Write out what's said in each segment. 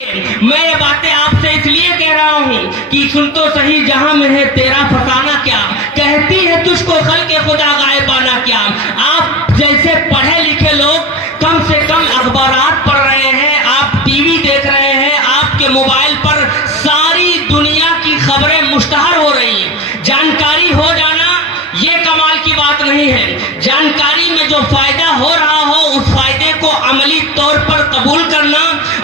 میں یہ باتیں آپ سے اس لیے کہہ رہا ہوں کہ سن تو صحیح جہاں میں ہے تیرا فسانہ کیا، کہتی ہے تجھ کو خلق خدا غائبانہ کیا۔ آپ جیسے پڑھے لکھے لوگ کم سے کم اخبارات پڑھ رہے ہیں، آپ ٹی وی دیکھ رہے ہیں، آپ کے موبائل پر ساری دنیا کی خبریں مشتہر ہو رہی ہیں۔ جانکاری ہو جانا یہ کمال کی بات نہیں ہے، جانکاری میں جو فائدہ ہو رہا ہو اس فائدے کو عملی طور پر قبول کرنا،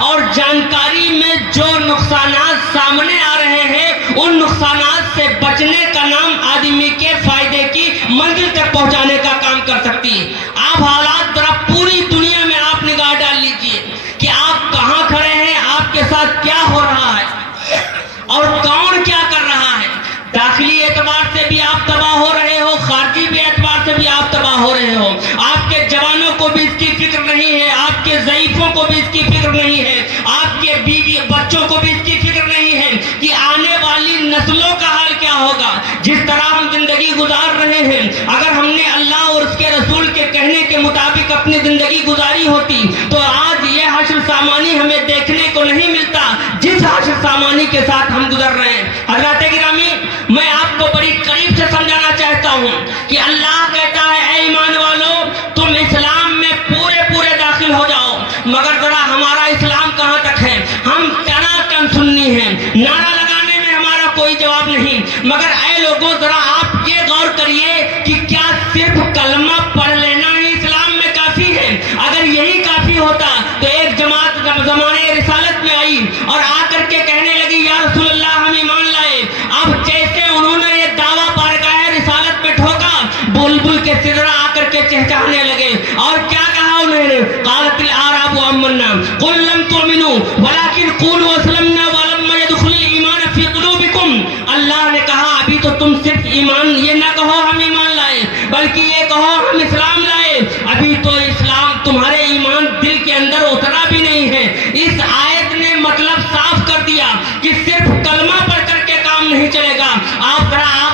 اور جانکاری میں جو نقصانات سامنے آ رہے ہیں ان نقصانات سے بچنے کا نام آدمی کے فائدے کی منزل تک پہنچانے کا کام کر سکتی ہے۔ آپ حالات ذرا پوری دنیا میں آپ نگاہ ڈال لیجئے کہ آپ کہاں کھڑے ہیں، آپ کے ساتھ کیا ہو رہا ہے اور کون کیا کر رہا ہے۔ داخلی اعتبار سے بھی آپ تباہ ہو رہے ہو، خارجی بھی اعتبار سے بھی آپ تباہ ہو رہے ہو۔ آپ کے جوانوں کو بھی اس کی فکر نہیں ہے، آپ کے ضعیفوں کو بھی اس کی فکر نہیں ہے، آپ کے بیوی بچوں کو بھی اس کی فکر نہیں ہے کہ آنے والی نسلوں کا حال کیا ہوگا۔ جس طرح ہم زندگی گزار رہے ہیں، اگر ہم نے اللہ اور اس کے رسول کے کہنے کے مطابق اپنی زندگی گزاری ہوتی تو آج یہ حشر سامانی ہمیں دیکھنے کو نہیں ملتا جس حشر سامانی کے ساتھ ہم گزر رہے ہیں۔ حضرات گرامی، میں آپ کو بڑی قریب سے سمجھانا چاہتا ہوں کہ اللہ کہتا ہے اے ایمان والو تم اسلام میں پورے داخل ہو جاؤ، مگر ذرا ہمارا اسلام کہاں تک ہے؟ ہم ٹناٹن سنی ہیں، نعرہ لگانے میں ہمارا کوئی جواب نہیں، مگر اے لوگوں ذرا آپ یہ غور کریے کہ کیا صرف کلمہ پڑھ لینا ہی اسلام میں کافی ہے؟ اگر یہی کافی ہوتا تو ایک جماعت زمانے رسالت میں آئی اور آ کر کے کہنے لگی یا رسول اللہ ہم ایمان لائے۔ اب جیسے انہوں نے یہ دعویٰ بارگاہ رسالت میں ٹھوکا، بلبل کے سدرہ آ کر کے چہچہانے لگے، اور کیا کہا انہوں نے؟ قالت الاعراب آمنا قل لم تؤمنوا ولكن قولوا اسلمنا ولما يدخل الايمان في قلوبكم۔ اللہ نے کہا ابھی تو تم صرف ایمان یہ نہ کہو ہم ایمان لائے، بلکہ یہ کہو ہم اسلام لائے، ابھی تو اسلام تمہارے ایمان دل کے اندر اترا بھی نہیں ہے۔ اس آیت نے مطلب صاف کر دیا کہ صرف کلمہ پڑھ کر کے کام نہیں چلے گا۔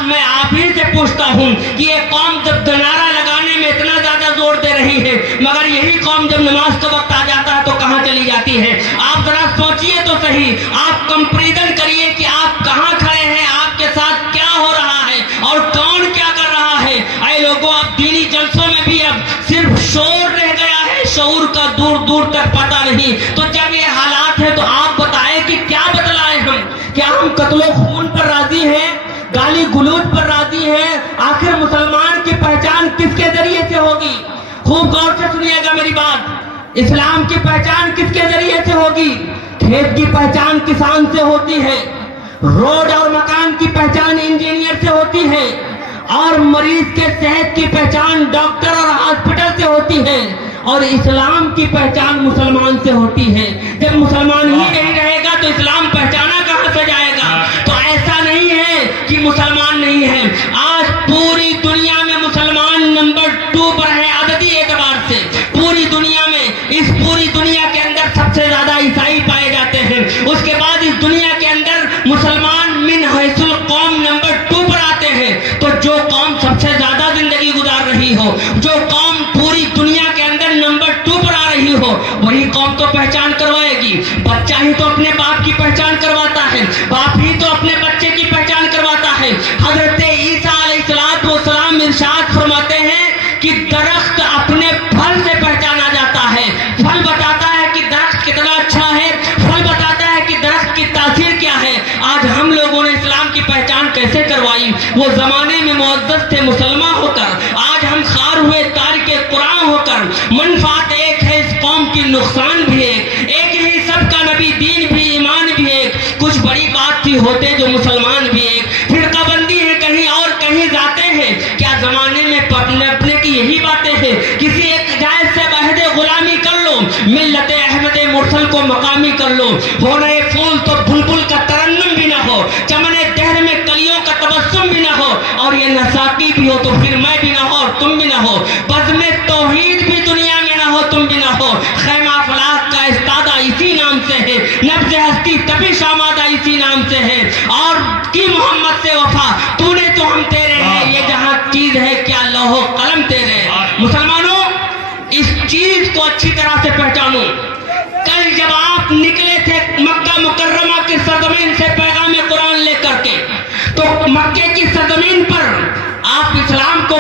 میں آپ ہی سے پوچھتا ہوں کہ یہ قوم جب نعرہ لگانے میں اتنا زیادہ زور دے رہی ہے، مگر یہی قوم جب نماز کا وقت آ جاتا ہے تو کہاں چلی جاتی ہے؟ آپ ذرا سوچئے تو صحیح، آپ کمپیریزن کریے کہ آپ کہاں کھڑے ہیں، آپ کے ساتھ کیا ہو رہا ہے اور کون کیا کر رہا ہے۔ اے لوگوں، اب دینی جلسوں میں بھی اب صرف شور رہ گیا ہے، شعور کا دور دور تک پتہ نہیں۔ تو جب یہ حالات ہے تو آپ بتائیں کہ کیا بدلائیں ہم؟ کیا ہم قتل و خون پر راضی ہیں، گالی گلوچ پر راضی ہیں؟ آخر مسلمان کی پہچان کس کے ذریعے سے ہوگی؟ خوب غور سے سنیے گا میری بات۔ اسلام کی پہچان کس کے ذریعے سے ہوگی؟ کھیت کی پہچان کسان سے ہوتی ہے، روڈ اور مکان کی پہچان انجینئر سے ہوتی ہے، اور مریض کے صحت کی پہچان ڈاکٹر اور ہاسپٹل سے ہوتی ہے، اور اسلام کی پہچان مسلمان سے ہوتی ہے۔ جب مسلمان ہی نہیں رہے گا تو اسلام پہچانا کہاں سے جائے گا؟ تو ایسا نہیں ہے کہ مسلمان نہیں ہے، آج پوری دنیا میں مسلمان نمبر 2 پر ہے عددی اعتبار سے۔ پوری دنیا میں، اس پوری دنیا کے اندر سب سے زیادہ عیسائی پائے جاتے ہیں، اس کے بعد اس دنیا کے اندر مسلمان من حیث القوم نمبر 2 پر آتے ہیں۔ تو جو قوم سب سے زیادہ زندگی گزار رہی ہو، جو قوم پوری دنیا کے اندر نمبر 2 پر آ رہی ہو، وہی قوم تو پہچان کروائے گی۔ بچہ ہی تو اپنے باپ کی پہچان کرواتا ہے، باپ ہی تو اپنے بچے کی پہچان کرواتا ہے۔ حضرت عیسیٰ علیہ السلام ارشاد فرماتے ہیں کہ درخت اپنے پھل سے پہچانا جاتا ہے۔ پھل بتاتا ہے کہ درخت کتنا اچھا ہے، پھل بتاتا ہے کہ درخت کی تاثیر کیا ہے۔ آج ہم لوگوں نے اسلام کی پہچان کیسے کروائی؟ وہ زمانے میں معزز تھے مسلمان ہو کر، آج ہم خار ہوئے تارک قرآن ہو کر۔ منفعت ایک ہے اس قوم کی، نقصان بھی ایک ہی سب کا نبی، دین بھی ایمان بھی ایک۔ کچھ بڑی بات تھی ہوتے جو مسلمان بھی ایک، فرقہ بندی ہے کہیں اور کہیں جاتے ہیں۔ کیا زمانے میں اپنے کی یہی باتیں ہیں؟ کسی ایک جائز سے عہد غلامی کر لو، ملت احمد مرسل کو مقامی کر لو، ہونے پھول تو بلبل کا ترنم بھی نہ ہو، چمنے دہر میں کلیوں کا تبسم بھی نہ ہو، اور یہ نساقی بھی ہو تو پھر میں بھی نہ ہو اور تم بھی نہ ہو، بزم توحید بھی دنیا میں نہ ہو تم بھی نہ ہو۔ خیمہ فلاح کا استادہ اسی نام سے ہے، نبض ہستی تبھی شامادہ اسی نام سے ہے، اور کی محمد سے وفا تو نے تو ہم تیرے ہیں، یہ جہاں چیز ہے کیا لوح و قلم تیرے۔ مسلمانوں، اس چیز کو اچھی طرح سے پہچانو۔ کل جب آپ نکلے تھے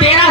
13